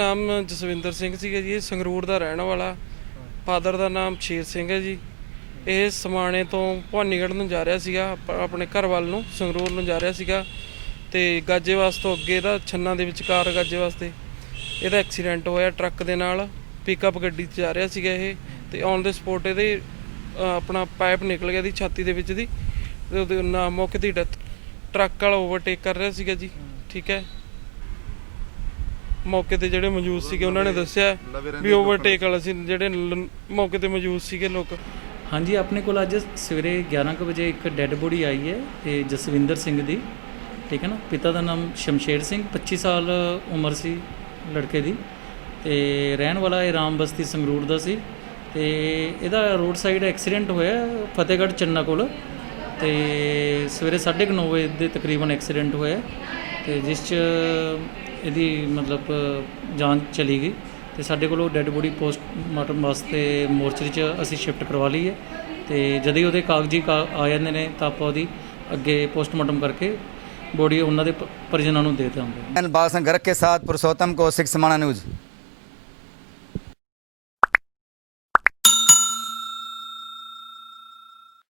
ਨਾਮ ਜਸਵਿੰਦਰ ਸਿੰਘ ਸੀਗਾ ਜੀ। ਇਹ ਸੰਗਰੂਰ ਦਾ ਰਹਿਣ ਵਾਲਾ। ਫਾਦਰ ਦਾ ਨਾਮ ਸ਼ੇਰ ਸਿੰਘ ਹੈ ਜੀ। ਇਹ ਸਮਾਣੇ ਤੋਂ ਭਵਾਨੀਗੜ੍ਹ ਨੂੰ ਜਾ ਰਿਹਾ ਸੀਗਾ, ਆਪਣੇ ਘਰ ਵੱਲ ਨੂੰ, ਸੰਗਰੂਰ ਨੂੰ ਜਾ ਰਿਹਾ ਸੀਗਾ। ਤੇ ਗਾਜੇਵਾਸ ਤੋਂ ਅੱਗੇ ਦਾ ਛੰਨਾ ਦੇ ਵਿਚਕਾਰ ਗਾਜੇਵਾਸ ਤੇ ਇਹਦਾ ਐਕਸੀਡੈਂਟ ਹੋਇਆ ਟਰੱਕ ਦੇ ਨਾਲ। ਪਿਕਅਪ ਗੱਡੀ 'ਚ ਜਾ ਰਿਹਾ ਸੀਗਾ ਇਹ, ਤੇ ਔਨ ਦੇ ਸਪੋਟ ਇਹਦੇ ਆਪਣਾ ਪਾਈਪ ਨਿਕਲ ਗਿਆ ਦੀ ਛਾਤੀ ਦੇ ਵਿੱਚ ਦੀ, ਤੇ ਉਹਦੇ ਨਾਲ ਮੌਕੇ ਦੀ ਡੈਥ। ਟਰੱਕ ਵਾਲਾ ਓਵਰਟੇਕ ਕਰ ਰਿਹਾ ਸੀਗਾ ਜੀ। ਠੀਕ ਹੈ, ਮੌਕੇ ਤੇ ਜਿਹੜੇ ਮੌਜੂਦ ਸੀਗੇ ਉਹਨਾਂ ਨੇ ਦੱਸਿਆ ਵੀ ਓਵਰਟੇਕ ਵਾਲਾ ਸੀ, ਜਿਹੜੇ ਮੌਕੇ ਤੇ ਮੌਜੂਦ ਸੀਗੇ ਲੋਕ। ਹਾਂਜੀ, ਆਪਣੇ ਕੋਲ ਅੱਜ ਸਵੇਰੇ 11 ਕੁ ਵਜੇ ਇੱਕ ਡੈੱਡ ਬੋਡੀ ਆਈ ਹੈ ਤੇ ਜਸਵਿੰਦਰ ਸਿੰਘ ਦੀ। ਠੀਕ ਹੈ ਨਾ। ਪਿਤਾ ਦਾ ਨਾਮ ਸ਼ਮਸ਼ੇਰ ਸਿੰਘ, 25 ਸਾਲ ਉਮਰ ਸੀ ਲੜਕੇ ਦੀ, ਤੇ ਰਹਿਣ ਵਾਲਾ ਇਹ ਰਾਮ ਬਸਤੀ ਸੰਗਰੂਰ ਦਾ ਸੀ। ਤੇ ਇਹਦਾ ਰੋਡ ਸਾਈਡ ਐਕਸੀਡੈਂਟ ਹੋਇਆ ਫਤਿਹਗੜ੍ਹ ਚੰਨਾ ਕੋਲ, ਤੇ ਸਵੇਰੇ 9:30 ਵਜੇ ਦੇ ਤਕਰੀਬਨ ਐਕਸੀਡੈਂਟ ਹੋਇਆ, ਤੇ ਜਿਸ 'ਚ ਇਹਦੀ ਮਤਲਬ ਜਾਨ ਚਲੀ ਗਈ। ਤੇ ਸਾਡੇ ਕੋਲੋਂ ਡੈੱਡ ਬੋਡੀ ਪੋਸਟਮਾਰਟਮ ਵਾਸਤੇ ਮੋਰਚਰੀ 'ਚ ਅਸੀਂ ਸ਼ਿਫਟ ਕਰਵਾ ਲਈ ਹੈ। ਤੇ ਜਦੋਂ ਹੀ ਉਹਦੇ ਕਾਗਜ਼ੀ ਆ ਜਾਂਦੇ ਨੇ ਤਾਂ ਆਪਾਂ ਉਹਦੀ ਅੱਗੇ ਪੋਸਟਮਾਰਟਮ ਕਰਕੇ ਬੋਡੀ ਉਹਨਾਂ ਦੇ परिजनों ਨੂੰ ਦੇ देंगे। बाल संघ के साथ पुरुषोत्तम कौशिक समाना न्यूज़।